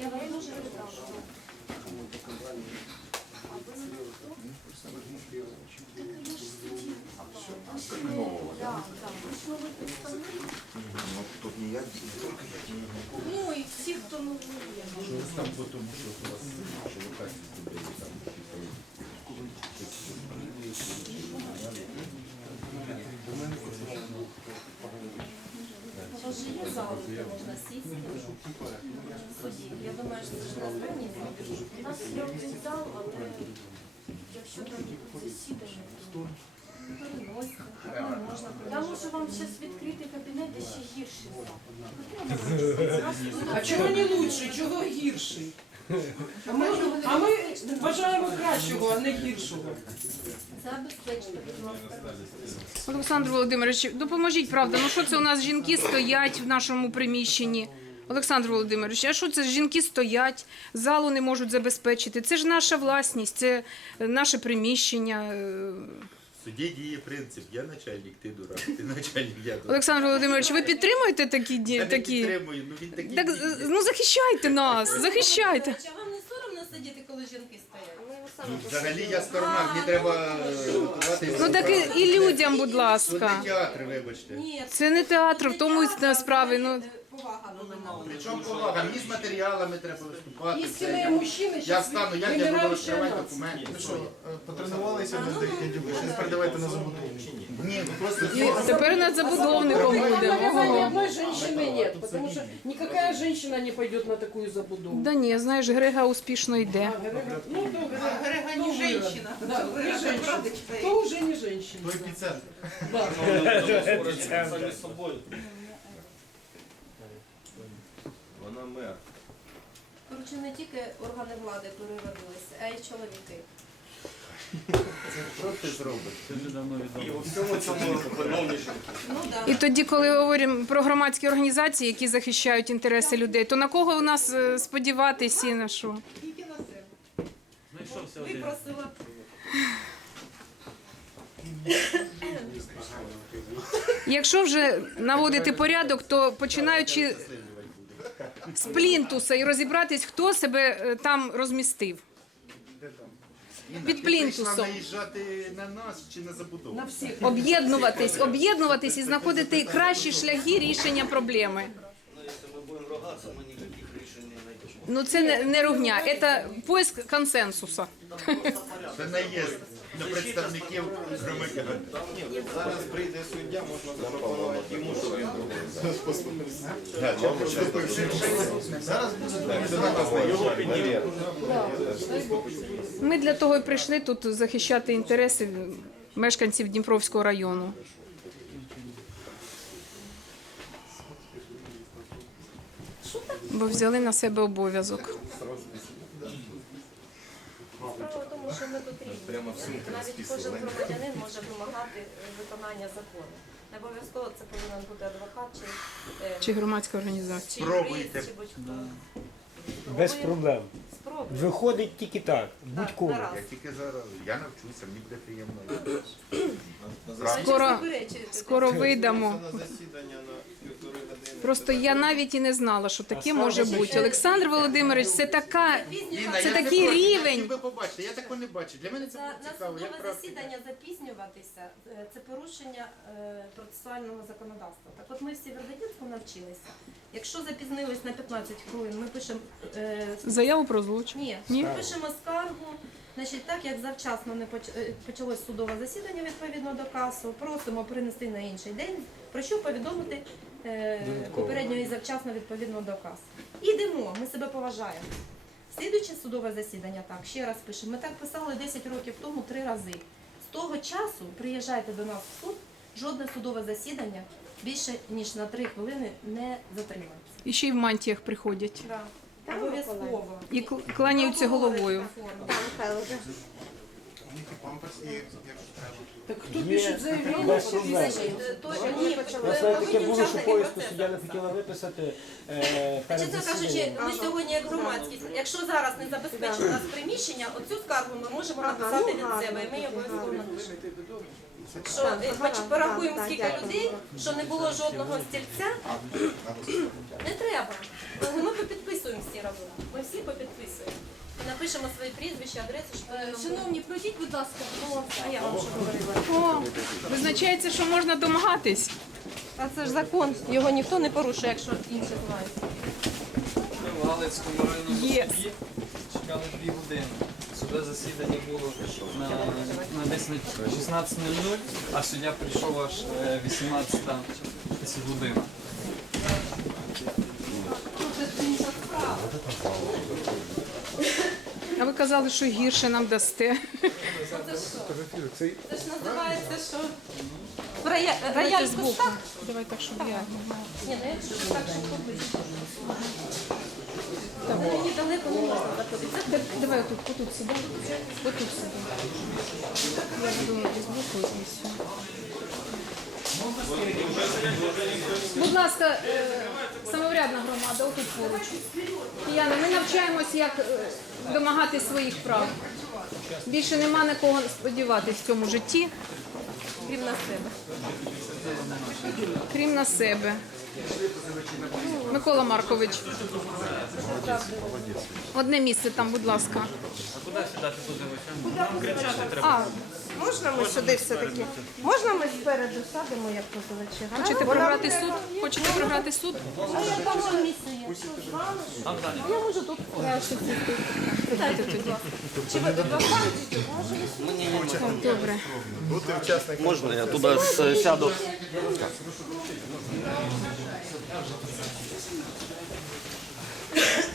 Я вас дуже прошу. Так, так. Ну, ви представник. Ну, тут не я, не только я. Ну і всі, хто ну, є. Там потім, що у вас же є зал, де можна сісти в. Я думаю, що це ж на зверненні. У нас є один зал, але якщо там засідання, то не можна. Я можу вам зараз відкрити кабінет, де ще гірший зал. А чого не лучше, чого гірший? А ми, а ми бажаємо кращого, а не гіршого. Олександр Володимирович, допоможіть, правда. Ну що це у нас жінки стоять в нашому приміщенні? Олександр Володимирович, а що це жінки стоять, залу не можуть забезпечити? Це ж наша власність, це наше приміщення. е. Суді діє принцип, я начальник, ти дурак, ти начальник, я дурак. Олександр Володимирович, ви підтримуєте такі Я не такі? підтримую, ну він такий. Так е, ну захищайте нас, захищайте. А вам не соромно сидіти, коли жінки стоять? Ну, Взагалі я сторона, мені треба е, готуватися. Ну так і, і людям, будь Тут не ласка. театр, вибачте. Ні, Це не театр, в тому і справи. Ну повага до мене. Причому повага, мені з матеріалами треба виступати. все. Істинні Я- мужчини Я щас встану, як я буду розкривати документи. Ну що е, потренувалися, не здаєте, не передавайте на забудову. Ні, ну просто тепер над забудовником Там, будемо. наверное, ни одной женщины нет, потому что никакая женщина не пойдет на такую забудову. Да ні, знаєш, Грига успішно йде. Ну, да, Грега не женщина. Да, не женщина. То уже не женщина. То епіцентр. Да. самі собою. Вона мер. Коротше, не тільки органи влади переродилися, а й чоловіки. що ти зробиш? І у всьому цьому виновні жінки. Ну так. І тоді, коли говоримо про громадські організації, які захищають інтереси людей, то на кого у нас е, сподіватися і на що? Випросила. Якщо вже наводити порядок, то починаючи з плінтуса і розібратись, хто себе е, там розмістив. Під плінтусом. наїжджати на нас чи на забудову? На всіх. Об'єднуватись, об'єднуватись і знаходити кращі шляхи рішення проблеми. Ну, якщо ми будемо ругатися, ми ніяких рішень не знайдемо. Ну це не, не ругня, це поиск консенсусу. Це наїзд на представників громадян. Зараз прийде суддя, можна запропонувати йому, що він Зараз буде до нас. Ми для того і прийшли тут захищати інтереси мешканців Дніпровського району. Бо взяли на себе обов'язок. Справа в тому, що ми тут рівні. Навіть кожен громадянин може вимагати е, виконання закону. Не обов'язково це повинен бути адвокат чи, е, Чи громадська організація. чи юрист, Спробуйте. чи будь-хто. Без проблем. Спробуй. Виходить тільки так. Тарас. Я тільки зараз, я навчуся, мені буде приємно. Скоро, скоро видамо. на засідання на. Просто я навіть і не знала, що таке може бути. Олександр Володимирович, це така. Це я такий я рівень. хотів би побачити, я такого не бачу. Для мене це було на цікаво. Як судове засідання запізнюватися е, це порушення е, процесуального законодавства. Так от ми всі в Верденську навчилися. Якщо запізнились на 15 хвилин, ми пишемо е, Заяву про злочин. ні, Ні? ми пишемо скаргу. Значить, так як завчасно не поч- е, почалось судове засідання відповідно до касу, просимо принести на інший день, про що повідомити попередньо і завчасно відповідно до касу. Ідемо, ми себе поважаємо. Слідуюче судове засідання, так, ще раз пишемо. Ми так писали 10 років тому три рази. З того часу приїжджайте до нас в суд, жодне судове засідання більше ніж на 3 хвилини не затримається. І ще й в мантіях приходять. Так, Обов'язково. І кланяються головою. У них і памперс є, якщо треба. Так кто пишет заявление? Без проблем. Я таке було, що поїзд суддя не хотіла виписати е, перед Чесно кажучи, засіданням. ми сьогодні як громадськість, якщо зараз не забезпечить нас приміщення, оцю скаргу ми можемо написати від себе, і ми її обов'язково напишемо. Що е, хоч порахуємо скільки людей, що не було жодного стільця, не треба. Ми підписуємо всі разом. Ми всі попідписуємо. Напишемо свої прізвища, адресу, що Е. Шановні, пройдіть, будь ласка, О, а я вам що говорила? О, визначається, що можна домагатись. А це ж закон, його ніхто не порушує, якщо інші знають. В Галицькому районному суді чекали дві години. Судове засідання було на, на десь на 16.00, а суддя прийшов аж е, 18 десь година. А ви казали, що гірше нам дасте. Це ж називається, що рояль збоку. кустах. Давай так, щоб я. Ні, ну якщо так, щоб поближче. Але мені далеко не можна. Давай отут, отут сюди. Отут сюди. Я буду збоку і все. Будь ласка, е, громада, отут поруч. Яна, ми навчаємось, як е, домагати своїх прав. Більше нема на кого сподіватися в цьому житті, крім на себе. крім на себе. Микола Маркович. Одне місце там, будь ласка. А, можна ми сюди все-таки? Можна ми спереду садимо, як позивачі? хочете програти суд? Хочете програти суд? Я можу тут. Сідайте тоді. Добре. Можна я туди сяду? Чи ви тут? Я щас-